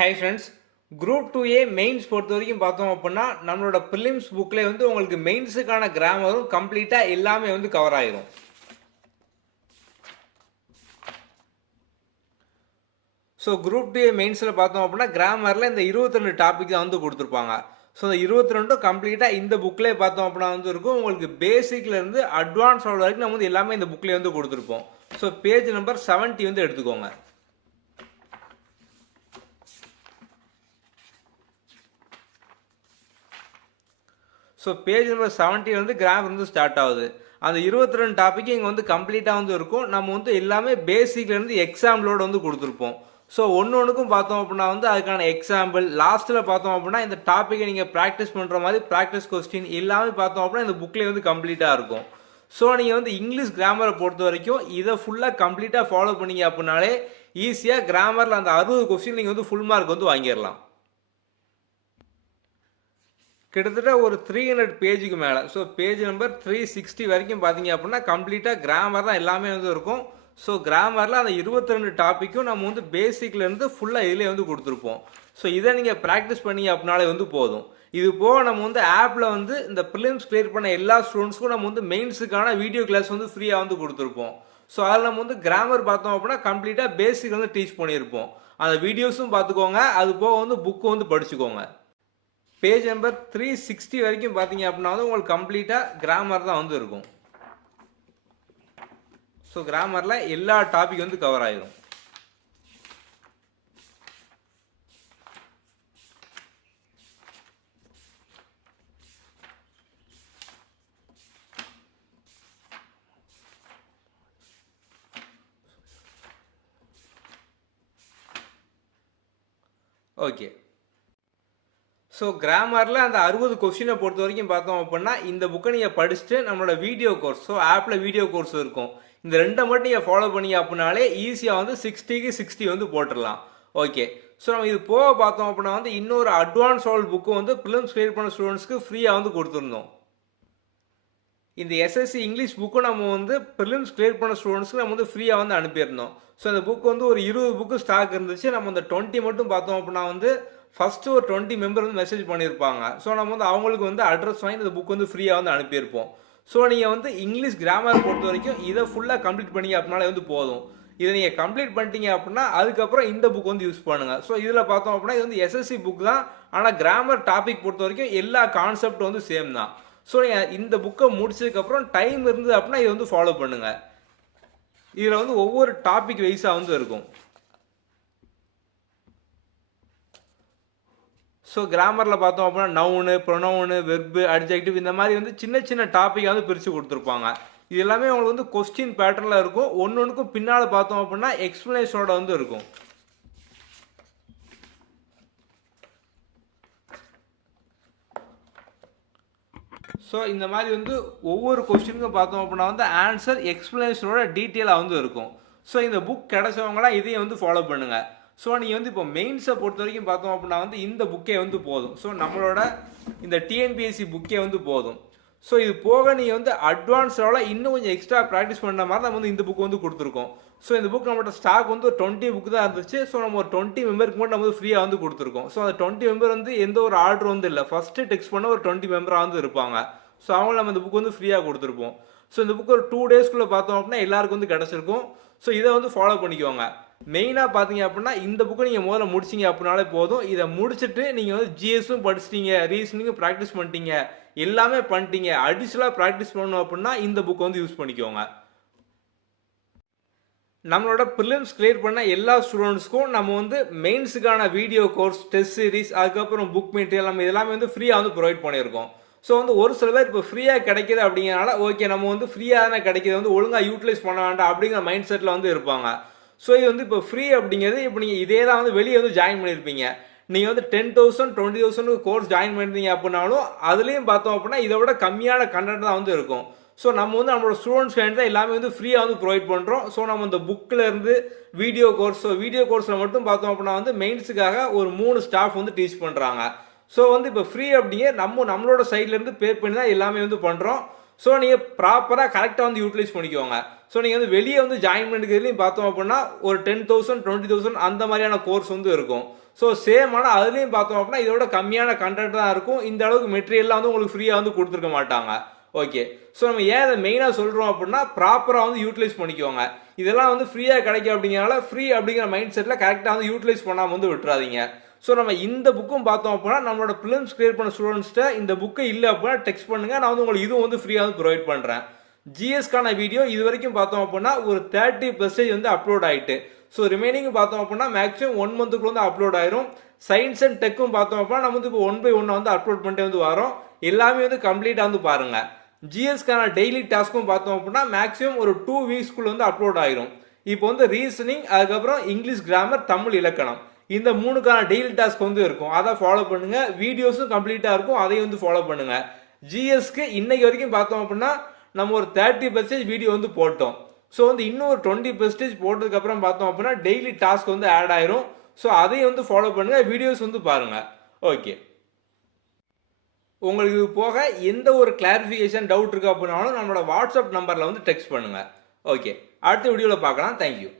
Hi friends, group 2A mains பொறுத்த வரைக்கும் பார்த்தோம் அப்படின்னா நம்மளோட ப்ரிலிம்ஸ் புக்கில் வந்து உங்களுக்கு மெயின்ஸுக்கான கிராமரும் கம்ப்ளீட்டாக எல்லாமே வந்து கவர் ஆயிரும். ஸோ குரூப் 2A மெயின்ஸில் பார்த்தோம் அப்படின்னா கிராமரில் இந்த 22 டாபிக் தான் வந்து கொடுத்துருப்பாங்க. ஸோ இந்த 22 கம்ப்ளீட்டாக இந்த புக்லேயே பார்த்தோம் அப்படின்னா வந்து இருக்கும். உங்களுக்கு பேசிக்லேருந்து அட்வான்ஸ் லெவல் வரைக்கும் நம்ம வந்து எல்லாமே இந்த புக்லேயே வந்து கொடுத்துருப்போம். ஸோ பேஜ் நம்பர் 70 வந்து எடுத்துக்கோங்க. ஸோ பேஜ் நம்பர் 70 வந்து கிராமர் வந்து ஸ்டார்ட் ஆகுது. அந்த 22 டாபிக் இங்கே வந்து கம்ப்ளீட்டாக வந்து இருக்கும். நம்ம வந்து எல்லாமே பேசிக்லேருந்து எக்ஸாம்பிளோடு வந்து கொடுத்துருப்போம். ஸோ ஒன்றுக்கும் பார்த்தோம் அப்படின்னா வந்து அதுக்கான எக்ஸாம்பிள் லாஸ்ட்டில் பார்த்தோம் அப்படின்னா இந்த டாப்பிக்கை நீங்கள் ப்ராக்டிஸ் பண்ணுற மாதிரி ப்ராக்டிஸ் கொஸ்டின் எல்லாமே பார்த்தோம் அப்படின்னா இந்த புக்லேயே வந்து கம்ப்ளீட்டாக இருக்கும். ஸோ நீங்கள் வந்து இங்கிலீஷ் கிராமரை பொறுத்த வரைக்கும் இதை ஃபுல்லாக கம்ப்ளீட்டாக ஃபாலோ பண்ணீங்க அப்படின்னாலே ஈஸியாக கிராமரில் அந்த 60 கொஸ்டின் நீங்கள் வந்து ஃபுல் மார்க் வந்து வாங்கிடலாம். கிட்டத்தட்ட ஒரு 300 பேஜுக்கு மேலே, ஸோ பேஜ் நம்பர் 360 வரைக்கும் பார்த்தீங்க அப்படின்னா கம்ப்ளீட்டாக கிராமர் தான் எல்லாமே வந்து இருக்கும். ஸோ கிராமரில் அந்த 22 டாப்பிக்கும் நம்ம வந்து பேசிக்லேருந்து ஃபுல்லாக இதிலே வந்து கொடுத்துருப்போம். ஸோ இதை நீங்கள் ப்ராக்டிஸ் பண்ணீங்க அப்படின்னாலே வந்து போதும். இது போக நம்ம வந்து ஆப்பில் வந்து இந்த ப்ரிலிம்ஸ் கிளியர் பண்ண எல்லா ஸ்டூடெண்ட்ஸ்க்கும் நம்ம வந்து மெயின்ஸுக்கான வீடியோ கிளாஸ் வந்து ஃப்ரீயாக வந்து கொடுத்துருப்போம். ஸோ அதில் நம்ம வந்து கிராமர் பார்த்தோம் அப்படின்னா கம்ப்ளீட்டாக பேசிக் வந்து டீச் பண்ணியிருப்போம். அந்த வீடியோஸும் பார்த்துக்கோங்க, அது போக வந்து புக்கு வந்து படிச்சுக்கோங்க. பேஜ் நம்பர் 360 வரைக்கும் பார்த்தீங்க அப்படின்னா வந்து உங்களுக்கு கம்ப்ளீட்டாக கிராமர் தான் வந்து இருக்கும். ஸோ கிராமரில் எல்லா டாபிக் வந்து கவர் ஆயிரும். ஓகே, ஸோ கிராமரில் அந்த 60 கொஸ்டினை பொறுத்த வரைக்கும் பார்த்தோம் அப்படின்னா இந்த புக்கை நீங்கள் படிச்சுட்டு நம்மளோட வீடியோ கோர்ஸ், ஸோ ஆப்பில் வீடியோ கோர்ஸ் இருக்கும், இந்த ரெண்டை மட்டும் நீங்கள் ஃபாலோ பண்ணீங்க அப்படின்னாலே ஈஸியாக வந்து 60க்கு 60 வந்து போட்டுடலாம். ஓகே, ஸோ நம்ம இது போக பார்த்தோம் அப்படின்னா வந்து இன்னொரு அட்வான்ஸ் லெவல் புக்கு வந்து ப்ரிலிம்ஸ் கிளியர் பண்ண ஸ்டூடெண்ட்ஸ்க்கு ஃப்ரீயாக வந்து கொடுத்துருந்தோம். இந்த எஸ்எஸ்சி இங்கிலீஷ் புக்கு நம்ம வந்து ப்ரிலிம்ஸ் கிளியர் பண்ண ஸ்டூடெண்ட்ஸ்க்கு நம்ம வந்து ஃப்ரீயாக வந்து அனுப்பியிருந்தோம். ஸோ அந்த புக் வந்து ஒரு 20 புக்கு ஸ்டாக் இருந்துச்சு. நம்ம அந்த 20 மட்டும் பார்த்தோம் அப்படின்னா வந்து ஃபஸ்ட்டு ஒரு 20 மெம்பர் வந்து மெசேஜ் பண்ணியிருப்பாங்க. ஸோ நம்ம வந்து அவங்களுக்கு வந்து அட்ரஸ் வாங்கி இந்த புக் வந்து ஃப்ரீயாக வந்து அனுப்பியிருப்போம். ஸோ நீங்கள் வந்து இங்கிலீஷ் கிராமர் பொறுத்த வரைக்கும் இதை ஃபுல்லாக கம்ப்ளீட் பண்ணீங்க அப்படின்னாலே வந்து போதும். இதை நீங்கள் கம்ப்ளீட் பண்ணிட்டீங்க அப்படின்னா அதுக்கப்புறம் இந்த புக் வந்து யூஸ் பண்ணுங்கள். ஸோ இதில் பார்த்தோம் அப்படின்னா இது வந்து எஸ்எஸ்சி புக் தான், ஆனால் கிராமர் டாபிக் பொறுத்த வரைக்கும் எல்லா கான்செப்ட் வந்து சேம் தான். ஸோ நீங்கள் இந்த புக்கை முடிச்சதுக்கப்புறம் டைம் இருந்தது அப்படின்னா இதை வந்து ஃபாலோ பண்ணுங்கள். இதில் வந்து ஒவ்வொரு டாபிக் வைஸாக வந்து இருக்கும். ஸோ கிராமரில் பார்த்தோம் அப்படின்னா நவுனு, ப்ரொனவுனு, வெர்பு, அட்ஜெக்டிவ் இந்த மாதிரி வந்து சின்ன சின்ன டாப்பிக்காக வந்து பிரித்து கொடுத்துருப்பாங்க. இது எல்லாமே உங்களுக்கு வந்து கொஸ்டின் பேட்டர்னில் இருக்கும். ஒன்றுக்கும் பின்னால் பார்த்தோம் அப்படின்னா எக்ஸ்பிளனேஷனோட வந்து இருக்கும். ஸோ இந்த மாதிரி வந்து ஒவ்வொரு கொஸ்டினுக்கும் பார்த்தோம் அப்படின்னா வந்து ஆன்சர் எக்ஸ்பிளனேஷனோட டீட்டெயிலாக வந்து இருக்கும். ஸோ இந்த புக் கிடைச்சவங்களாம் இதையும் வந்து ஃபாலோ பண்ணுங்கள். ஸோ நீங்கள் வந்து இப்போ மெயின்ஸை பொறுத்த வரைக்கும் பார்த்தோம் அப்படின்னா வந்து இந்த புக்கே வந்து போதும். ஸோ நம்மளோட இந்த டிஎன்பிஎஸ்சி புக்கே வந்து போதும். ஸோ இது போக நீங்கள் வந்து அட்வான்ஸ் லெவலில் இன்னும் கொஞ்சம் எக்ஸ்ட்ரா ப்ராக்டிஸ் பண்ணுற மாதிரி நம்ம வந்து இந்த புக் வந்து கொடுத்துருக்கோம். ஸோ இந்த புக் நம்மளோட ஸ்டாக் வந்து ஒரு 20 புக் தான் இருந்துச்சு. ஸோ நம்ம ஒரு 20 மெம்பருக்கு மட்டும் நம்ம வந்து ஃப்ரீயாக வந்து கொடுத்துருக்கோம். ஸோ அந்த 20 மெம்பர் வந்து எந்த ஒரு ஆர்டர் வந்து இல்லை, ஃபஸ்ட்டு டெக்ஸ்ட் பண்ண ஒரு 20 மெம்பராக வந்து இருப்பாங்க. ஸோ அவங்க நம்ம இந்த புக் வந்து ஃப்ரீயாக கொடுத்துருப்போம். ஸோ இந்த புக் ஒரு 2 டேஸ்க்குள்ளே பார்த்தோம் அப்படின்னா எல்லாருக்கும் வந்து கிடச்சிருக்கும். ஸோ இதை வந்து ஃபாலோ பண்ணிக்கோங்க. மெயினாக பார்த்தீங்க அப்படின்னா இந்த புக்கை நீங்கள் முதல்ல முடிச்சிங்க அப்படின்னாலே போதும். இதை முடிச்சுட்டு நீங்கள் வந்து ஜிஎஸும் படிச்சிட்டீங்க, ரீசனிங்கும் ப்ராக்டிஸ் பண்ணிட்டீங்க, எல்லாமே பண்ணிட்டீங்க, அடிஷ்னலாக ப்ராக்டிஸ் பண்ணணும் அப்படின்னா இந்த புக் வந்து யூஸ் பண்ணிக்கோங்க. நம்மளோட ப்ரிலிம்ஸ் கிளியர் பண்ண எல்லா ஸ்டூடெண்ட்ஸ்க்கும் நம்ம வந்து மெயின்ஸுக்கான வீடியோ கோர்ஸ், டெஸ்ட் சீரிஸ், அதுக்கப்புறம் புக் மெட்டீரியல் நம்ம இதெல்லாமே வந்து ஃப்ரீயாக வந்து ப்ரொவைட் பண்ணியிருக்கோம். ஸோ வந்து ஒரு சில பேர் இப்போ ஃப்ரீயாக கிடைக்கிது அப்படிங்கிறனால ஓகே நம்ம வந்து ஃப்ரீயாக தானே கிடைக்கிது, வந்து ஒழுங்காக யூட்டிலைஸ் பண்ண வேண்டாம் அப்படிங்கிற மைண்ட் செட்டில் வந்து இருப்பாங்க. ஸோ இது வந்து இப்போ ஃப்ரீ அப்படிங்கிறது இப்போ நீங்கள் இதே தான் வந்து வெளியே வந்து ஜாயின் பண்ணியிருப்பீங்க. நீங்கள் வந்து 10,000 20,000 கோர்ஸ் ஜாயின் பண்ணிருந்தீங்க அப்படின்னாலும் அதுலேயும் பார்த்தோம் அப்படின்னா இதை விட கம்மியான கண்டென்ட் தான் வந்து இருக்கும். ஸோ நம்ம வந்து நம்மளோட ஸ்டூடெண்ட்ஸ் வேண்டி தான் எல்லாமே வந்து ஃப்ரீயாக வந்து ப்ரொவைட் பண்ணுறோம். ஸோ நம்ம இந்த புக்கில் இருந்து வீடியோ கோர்ஸ், ஸோ வீடியோ கோர்ஸில் மட்டும் பார்த்தோம் அப்படின்னா வந்து மெயின்ஸுக்காக ஒரு 3 ஸ்டாஃப் வந்து டீச் பண்ணுறாங்க. ஸோ வந்து இப்போ ஃப்ரீ அப்படிங்க நம்மளோட சைட்லேருந்து பே பண்ணி தான் எல்லாமே வந்து பண்ணுறோம். ஸோ நீங்கள் ப்ராப்பராக கரெக்டாக வந்து யூட்டிலைஸ் பண்ணிக்கோங்க. ஸோ நீங்கள் வந்து வெளியே வந்து ஜாயின் பண்ணிக்கிறதுலையும் பார்த்தோம் அப்படின்னா ஒரு 10,000 20,000 அந்த மாதிரியான கோர்ஸ் வந்து இருக்கும். ஸோ சேம் ஆனால் அதுலேயும் பார்த்தோம் அப்படின்னா இதோட கம்மியான கண்டென்ட் தான் இருக்கும். இந்த அளவுக்கு மெட்டீரியல்லாம் வந்து உங்களுக்கு ஃப்ரீயாக வந்து கொடுத்துருக்க மாட்டாங்க. ஓகே, ஸோ நம்ம ஏன் இதை மெயினாக சொல்கிறோம் அப்படின்னா ப்ராப்பராக வந்து யூட்டிலைஸ் பண்ணிக்குவாங்க. இதெல்லாம் வந்து ஃப்ரீயாக கிடைக்கும் அப்படிங்கிறனால ஃப்ரீ அப்படிங்கிற மைண்ட் செட்டில் கரெக்டாக வந்து யூட்டிலைஸ் பண்ணாமல் வந்து விட்டுறாதீங்க. ஸோ நம்ம இந்த புக்கும் பார்த்தோம் அப்படின்னா நம்மளோட பிலிம்ஸ் கிரியேட் பண்ண ஸ்டூடெண்ட்ஸ்ட்டு இந்த புக்கு இல்லை அப்படின்னா டெக்ஸ்ட் பண்ணுங்கள். நான் வந்து உங்களுக்கு இதுவும் வந்து ஃப்ரீயாக வந்து ப்ரொவைட் பண்ணுறேன். ஜிஎஸ்க்கான வீடியோ இது வரைக்கும் பார்த்தோம் அப்படின்னா ஒரு 30% வந்து அப்லோட் ஆகிட்டு. ஸோ ரிமைனிங் பார்த்தோம் அப்படின்னா மேக்ஸிமம் 1 மந்த்துக்குள்ள வந்து அப்லோட் ஆயிரும். சயின்ஸ் அண்ட் டெக்கும் பார்த்தோம் அப்படின்னா நம்ம வந்து இப்போ 1 by 1 வந்து அப்லோட் பண்ணிட்டு வந்து வரோம். எல்லாமே வந்து கம்ப்ளீட்டாக வந்து பாருங்க. ஜிஎஸ்க்கான டெய்லி டாஸ்க்கும் பார்த்தோம் அப்படின்னா மேக்ஸிமம் ஒரு 2 வீக்ஸ்க்குள்ள வந்து அப்லோட் ஆயிரும். இப்போ வந்து ரீசனிங், அதுக்கப்புறம் இங்கிலீஷ் கிராமர், தமிழ் இலக்கணம், இந்த 3க்கான டெய்லி டாஸ்க் வந்து இருக்கும். அதை ஃபாலோ பண்ணுங்க. வீடியோஸும் கம்ப்ளீட்டாக இருக்கும், அதையும் வந்து ஃபாலோ பண்ணுங்க. ஜிஎஸ்க்கு இன்னைக்கு வரைக்கும் பார்த்தோம் அப்படின்னா நம்ம ஒரு 30% வீடியோ வந்து போட்டோம். ஸோ வந்து இன்னும் ஒரு 20% போட்டதுக்கு அப்புறம் பார்த்தோம் அப்படின்னா டெய்லி டாஸ்க் வந்து ஆட் ஆயிரும். ஸோ அதையும் வந்து ஃபாலோ பண்ணுங்க, வீடியோஸ் வந்து பாருங்க. ஓகே, உங்களுக்கு இது போக எந்த ஒரு கிளாரிஃபிகேஷன் டவுட் இருக்கு அப்படின்னாலும் நம்மளோட வாட்ஸ்அப் நம்பர்ல வந்து டெக்ஸ்ட் பண்ணுங்க. ஓகே, அடுத்த வீடியோவில் பார்க்கலாம். தேங்க்யூ.